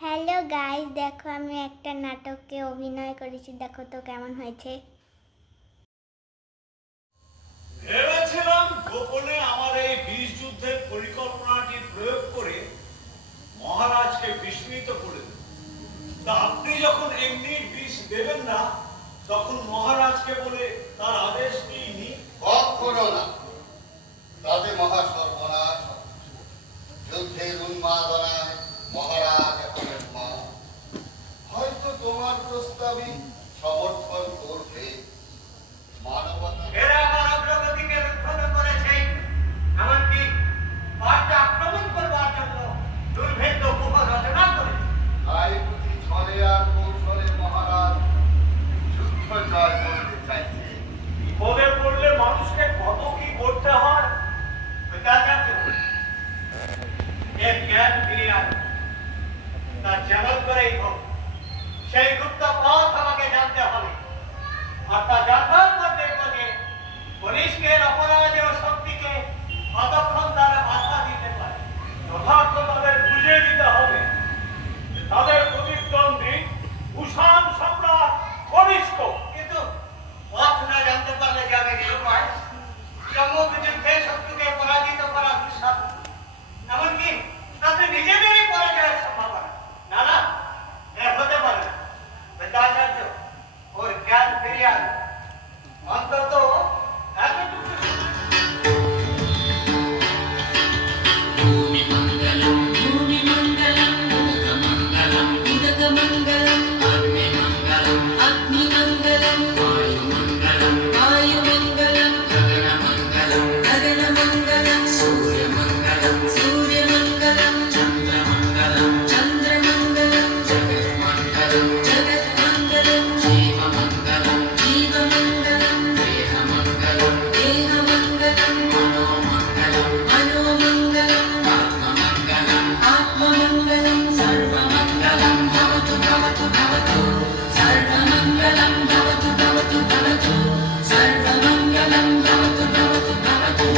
Hello guys, দেখো আমি একটা নাটকে অভিনয় করেছি, দেখো তো কেমন হয়েছে। ভেবেছিলাম গোপনে আমার এই বিষ যুদ্ধের পরিকল্পনাটি প্রয়োগ করে মহারাজকে বিস্মিত করে দেব। তা আপনি যখন এমনি বিষ দেবেন না, তখন মহারাজকে বলে তার আদেশ নিইনি। কখনো না, তাতে মহা সর্বনাশ। যুদ্ধের উন্মাদনায় মহারাজ এখন মা হয়তো তোমার প্রস্তাবে সমর্থন করবে। মানবতা এরা আমার অগ্রগতিকে বিক্ষত করেছে, এমনকি পাল্টা আক্রমণ করবার জন্য দুর্ভেদ্য ব্যূহ রচনা করেছে। তাই বুঝি ছলে আর কৌশলে মহারাজ যুদ্ধ জয় করতে চাইছে। বিপদে পড়লে মানুষকে কত কি করতে হয়। এর জ্ঞান ফিরিয়ে আনবে, তা যেমন করেই হোক সেই গুপ্ত পথ আমাকে জানতে হবে। আর তা জানবার পর দেখব যে পুলিশকের অপরাধে ও শক্তিকে কতক্ষণ তারা বাধা দিতে পারে। যথার্থ তাদের বুঝিয়ে দিতে হবে যে তাদের প্রতিদ্বন্দ্বী কুষাণ সম্রাট কনিষ্ক। কিন্তু পথ না জানতে পারলে যাবে নিরুপায়। সম্মুখ যুদ্ধে শত্রুকে পরাজিত করা দুঃসাধ্য, এমনকি তাতে নিজেদেরই পরাজয়ের সম্ভাবনা। না না, এ হতে পারে না। বৃদ্ধাচার্য ওর জ্ঞান ফিরিয়ে আনবে, অন্তত এতটুকু। भूमिमङ्गलं भूमिमङ्गलं उदकमङ्गलं उदकमङ्गलं अग्निमङ्गलं अग्निमङ्गलं वायुमङ्गलं वायुमङ्गलं गगनमङ्गलं गगनमङ्गलं सूर्यमङ्गलं सूर्यमङ्गलं चन्द्रमङ्गलं चन्द्रमङ्गलं जगन्मङ्गलं जगन्मङ्गलं जीवमङ्गलं जीवमङ्गलं देहमङ्गलं देहमङ्गलं मनोमङ्गलं मनोमङ्गलं आत्ममङ्गलं आत्ममङ्गलं सर्वमङ्गलं भवतु भवतु भवतु सर्वमङ्गलं भवतु भवतु भवतु सर्वमङ्गलं भवतु भवतु भवतु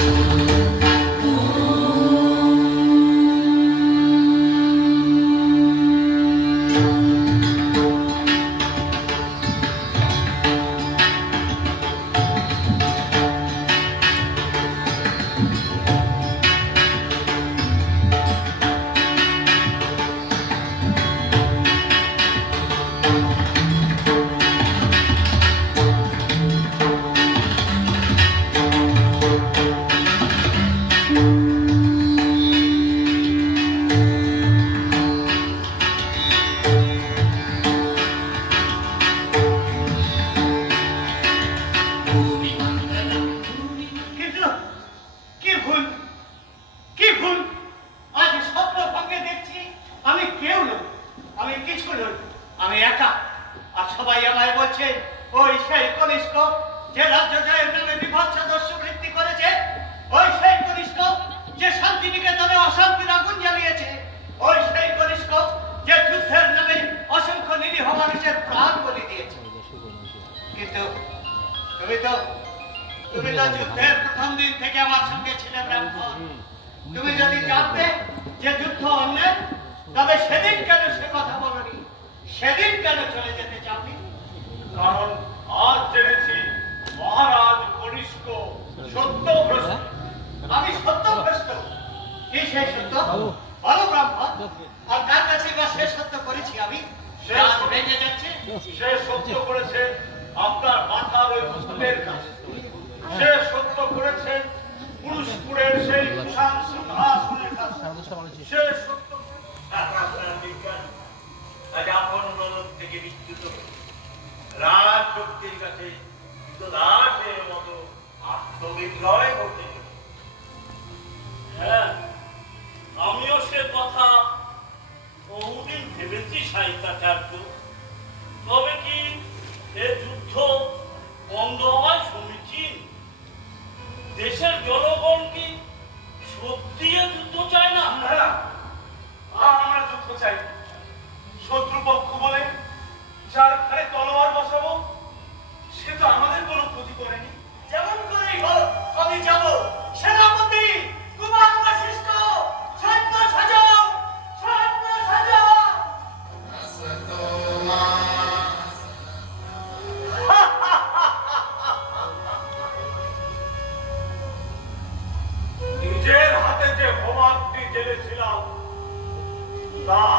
भूमिमङ्गलं কিন্তু কি ভুল, কি ভুল! আজ স্বপ্ন ভঙ্গে দেখছি আমি কেউ নই, আমি কিছু নই, আমি একা। আর সবাই আমায় বলছে ওই সেই কনিষ্ক যে রাজ্য জয়ের নামে বিভৎস দস্যুবৃত্তি করেছে, ওই সেই কনিষ্ক যে শান্তিনিকেতনে অশান্তির আগুন জ্বালিয়েছে, ওই সেই কনিষ্ক যে যুদ্ধের নামে অসংখ্য নিরীহ মানুষের প্রাণ বলি দিয়েছে। কিন্তু তুমি তো যুদ্ধের প্রথম দিন থেকে আমার সঙ্গে ছিলে ব্রাহ্মণ। তুমি যদি জানতে যে যুদ্ধ অন্যায়, তবে সেদিন কেন সে কথা বলনি? সেদিন কেন চলে যেতে চাওনি? কারণ আজ জেনেছি মহারাজ কনিষ্ক সত্যভ্রষ্ট। আমি সত্যভ্রষ্ট? কি সেই সত্য? বলো ব্রাহ্মণ, আর কার কাছে বা সে সত্য করেছি আমি? সে আজ ভেঙে যাচ্ছে। সে সত্য করেছে আপনার মাথার ওই ভূতের কাছে। সে সত্য করেছে পুরুষপুরের সেই কুষাণ সিংহাসনের কাছে। সে সত্য আপনার বিজ্ঞান আজ আপন নরক থেকে বিচ্যুত হয়ে রাজ শক্তির কাছে দাসের মতো আত্মবিদ্রয় করতে চলেছে। হ্যাঁ, আমিও সে কথা বহুদিন ভেবেছি সাহিত্যাচার্য। তবে কি এ যুদ্ধ বন্ধ হওয়ায় সমীচীন? দেশের জনগণ কি সত্যি এ যুদ্ধ চায় না? আমরা যুদ্ধ চাই। শত্রুপক্ষ বলে যার ঘরে তলোয়ার বসাবো, সে তো আমাদের কোনো ক্ষতি করেনি। যেমন করেই হোক আমি যাব। সেনাপতি কুমার বশিষ্ঠ, সৈন্য সাজাও, সৈন্য সাজাও। তা